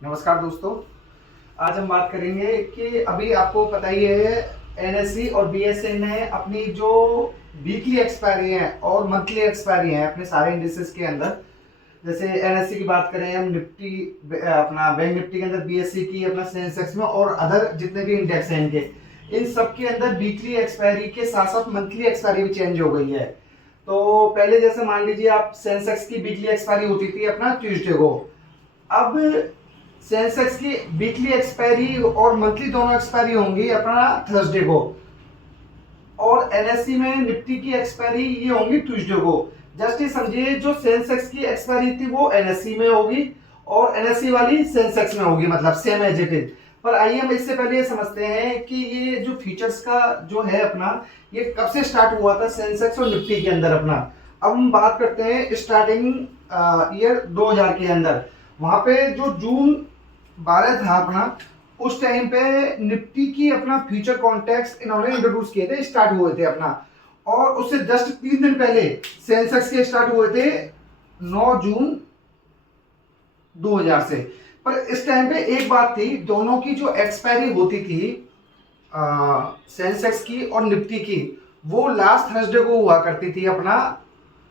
नमस्कार दोस्तों। आज हम बात करेंगे कि अभी आपको पता ही है एनएससी और बीएसए ने अपनी जो वीकली एक्सपायरी है और मंथली एक्सपायरी है अपने सारे इंडिसेस के अंदर। जैसे एनएससी की बात करें हम निफ्टी, अपना बैंक निफ्टी के अंदर, बीएससी की अपना सेंसेक्स में और अदर जितने भी इंडेक्स हैं इनके, इन सब के अंदर वीकली एक्सपायरी के साथ साथ मंथली एक्सपायरी भी चेंज हो गई है। तो पहले जैसे मान लीजिए आप सेंसेक्स की वीकली एक्सपायरी होती थी अपना ट्यूसडे को। अब सेंसेक्स की वीकली एक्सपायरी और मंथली दोनों एक्सपायरी होंगी अपना थर्सडे को, और एनएससी में निफ्टी की एक्सपायरी ये होंगी ट्यूसडे को। जस्ट ये समझिए जो सेंसेक्स की एक्सपायरी थी वो एनएससी में होगी और एनएससी वाली सेंसेक्स में होगी, मतलब सेम एज इट इज। पर आइए हम इससे पहले ये समझते हैं कि ये जो फीचर्स का जो है अपना, ये कब से स्टार्ट हुआ था सेंसेक्स और निफ्टी के अंदर अपना। अब हम बात करते हैं स्टार्टिंग ईयर 2000 के अंदर। वहां पे जो जून 12 था अपना, उस टाइम पे निफ्टी की अपना फ्यूचर कॉन्ट्रैक्ट्स इन्होंने इंट्रोड्यूस किए थे, स्टार्ट हुए थे अपना। और उससे जस्ट 3 दिन पहले सेंसेक्स के स्टार्ट हुए थे 9 जून 2000 से। पर इस टाइम पे एक बात थी, दोनों की जो एक्सपायरी होती थी सेंसेक्स की और निफ्टी की, वो लास्ट थर्सडे को हुआ करती थी अपना,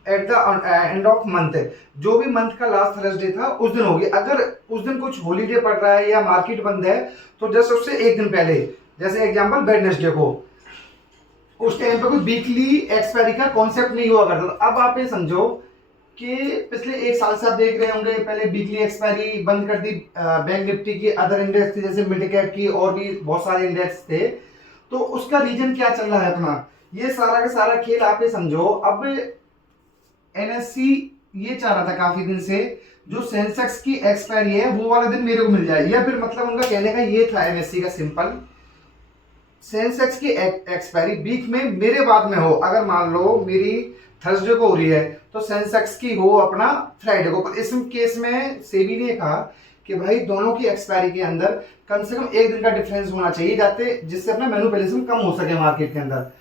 at the end of month. जो भी मंथ का लास्ट थर्सडे था उस दिन होगी। अगर उस दिन कुछ हॉलीडे पड़ रहा है या मार्केट बंद है तो जस्ट उससे एक दिन पहले, जैसे एग्जांपल वेडनेसडे को, उस टाइम पे कोई वीकली एक्सपायरी का कॉन्सेप्ट नहीं हुआ करता था। अब आप ये समझो कि पिछले एक साल से आप देख रहे होंगे, पहले वीकली एक्सपायरी बंद कर दी बैंक निफ्टी की, अदर इंडेक्स थे जैसे मिड कैप की, और भी बहुत सारे इंडेक्स थे। तो उसका रीजन क्या चल रहा है अपना, ये सारा का सारा खेल आप ये समझो। अब एनएससी ये चाह रहा था काफी दिन से जो सेंसेक्स की एक्सपायरी है वो वाला दिन मेरे को मिल जाए, या फिर मतलब उनका कहने का ये था एनएससी का सिंपल, सेंसेक्स की एक्सपायरी वीक में मेरे बाद में हो। अगर मान लो मेरी थर्सडे को हो रही है तो सेंसेक्स की हो अपना फ्राइडे को। पर इस केस में सेबी ने कहा कि भाई दोनों की एक्सपायरी के अंदर कम से कम एक दिन का डिफरेंस होना चाहिए, जाते जिससे अपना मैनिपुलेशन कम हो सके मार्केट के अंदर।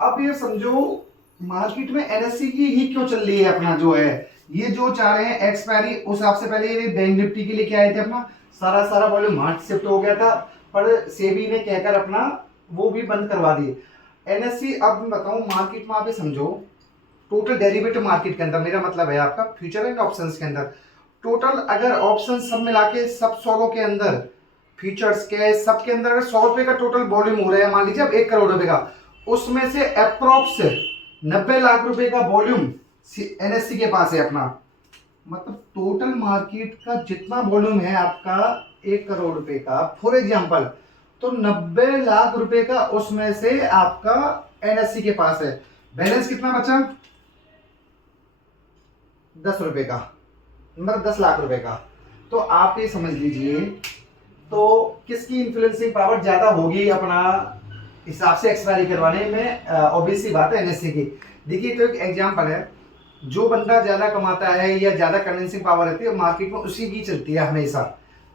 अब ये समझो मार्केट में एनएससी की ही क्यों चल रही है अपना, जो है ये जो चाह रहे हैं एक्सपायरी, उस हिसाब से पहले ये बैंक निफ्टी के लिए क्या आए थे अपना, सारा सारा वॉल्यूम मार्च शिफ्ट हो गया था, पर सेबी ने कहकर अपना वो भी बंद करवा दिए एनएससी। अब मैं बताऊं मार्केट में आप ये समझो, टोटल डेरिवेटिव मार्केट के अंदर, मेरा मतलब है आपका फ्यूचर एंड ऑप्शंस के अंदर, टोटल अगर ऑप्शन सब मिला के सब 100 के अंदर, फ्यूचर्स के सब के अंदर अगर 100 रुपए का टोटल वॉल्यूम हो रहा है, मान लीजिए अब 1 करोड़ रुपए का, उसमें से अप्रोक्स 90 लाख रुपए का वॉल्यूम एनएससी के पास है अपना। मतलब टोटल मार्केट का जितना वॉल्यूम है आपका 1 करोड़ रुपए का फॉर एग्जांपल, तो 90 लाख रुपए का उसमें से आपका एनएससी के पास है। बैलेंस कितना बचा, 10 रुपए का, मतलब 10 लाख रुपए का। तो आप ये समझ लीजिए तो किसकी इन्फ्लुएंसिंग पावर ज्यादा होगी अपना हिसाब से एक्सपायरी करवाने में, ऑब्वियस सी बात है एनएससी की। देखिए तो एक एग्जांपल है, जो बंदा ज्यादा कमाता है या ज्यादा कन्विंसिंग पावर रहती है मार्केट में, उसी की चलती है हमेशा।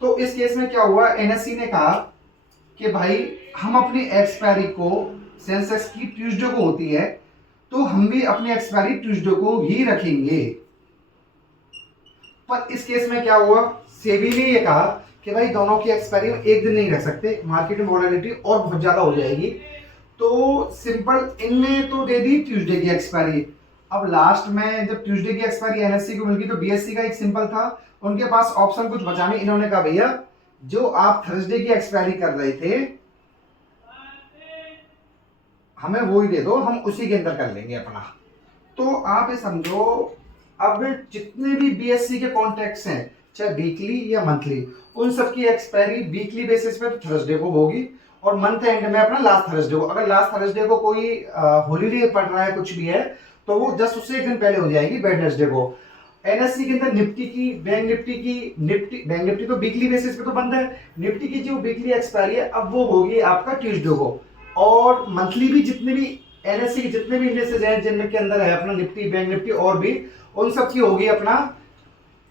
तो इस केस में क्या हुआ, एनएससी ने कहा कि भाई हम अपनी एक्सपायरी को, सेंसेक्स की ट्यूसडे को होती है तो हम भी अपनी एक्सपायरी ट्यूसडे को ही रखेंगे। पर इस केस में क्या हुआ, सेबी ने ये कहा कि भाई दोनों की एक्सपायरी में एक दिन नहीं रख सकते, मार्केट में वोलेटिलिटी और बहुत ज्यादा हो जाएगी। तो सिंपल इनने तो दे दी ट्यूसडे की एक्सपायरी। अब लास्ट में जब ट्यूसडे की एक्सपायरी एनएससी को मिल गई तो बीएससी का एक सिंपल था, उनके पास ऑप्शन कुछ बचा नहीं। इन्होंने कहा भैया जो आप थर्सडे की एक्सपायरी कर रहे थे हमें वो ही दे दो, हम उसी के अंदर कर लेंगे अपना। तो आप ये समझो अब जितने भी बीएससी के कॉन्ट्रैक्ट्स हैं, चाहे वीकली या मंथली, उन सब की एक्सपायरी वीकली बेसिस पे तो थर्सडे को होगी, और मंथ एंड में अपना लास्ट थर्सडे को। अगर लास्ट थर्सडे को कोई हॉलीडे पड़ रहा है, कुछ भी है, तो वो जस्ट उससे एक दिन पहले हो जाएगी वेडनेसडे को। एनएससी के अंदर निफ्टी की, बैंक निफ्टी तो वीकली बेसिस पे तो बंद है, निफ्टी की जो वीकली एक्सपायरी है अब वो होगी आपका ट्यूसडे को। और मंथली भी जितने भी एनएससी के जितने भी इंडेक्सेस हैं जिनके के अंदर है अपना निफ्टी, बैंक निफ्टी और भी, उन सब की होगी अपना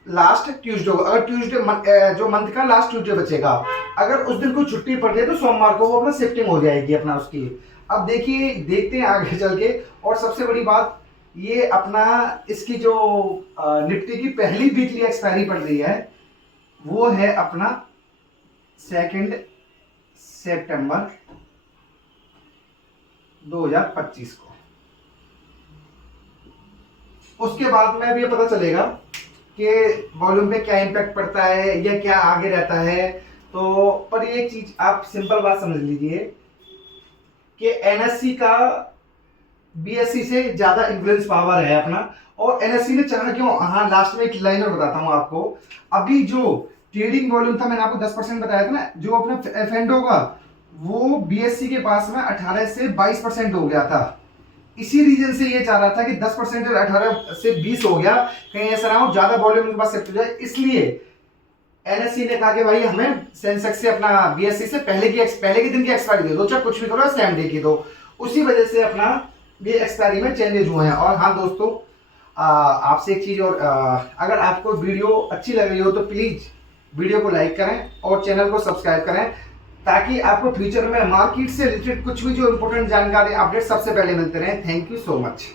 लास्ट ट्यूसडे को। अगर ट्यूसडे जो मंथ का लास्ट ट्यूसडे बचेगा, अगर उस दिन कोई छुट्टी पड़ जाए तो सोमवार को वो अपना शिफ्टिंग हो जाएगी अपना उसकी। अब देखिए देखते हैं आगे चल के। और सबसे बड़ी बात ये अपना इसकी जो निफ्टी की पहली वीकली एक्सपायरी पड़ रही है, वो है अपना 2 सितंबर 2025 को। उसके बाद में भी ये पता चलेगा कि वॉल्यूम पे क्या इम्पैक्ट पड़ता है या क्या आगे रहता है। तो पर ये चीज आप सिंपल बात समझ लीजिए कि एनएससी का बीएससी से ज्यादा इन्फ्लुएंस पावर है अपना। और एनएससी ने चढ़ा क्यों, हाँ लास्ट में एक लाइन और बताता हूँ आपको। अभी जो ट्रेडिंग वॉल्यूम था मैंने आपको 10% बताया था ना, जो अपना फेंडो का वो बीएससी के पास में 18 से 22% हो गया था। इसी रीजन से ये चाह रहा था कि 10% 18 से 20 हो गया, कहीं ऐसा ना हो ज्यादा वॉल्यूम उनके पास शिफ्ट हो जाए। इसलिए एनएससी ने कहा कि भाई हमें सेंसेक्स से अपना बीएससी से पहले के दिन की एक्सपायरी दे दो, चाहे कुछ भी करो सेम डे की दो। उसी वजह से अपना ये एक्सपायरी में चेंजेस हुए हैं। और हाँ दोस्तों, आपसे एक चीज और, अगर आपको वीडियो अच्छी लग रही हो तो प्लीज वीडियो को लाइक करें और चैनल को सब्सक्राइब करें, ताकि आपको फ्यूचर में मार्केट से रिलेटेड कुछ भी जो इंपॉर्टेंट जानकारी अपडेट सबसे पहले मिलते रहे। Thank you so much.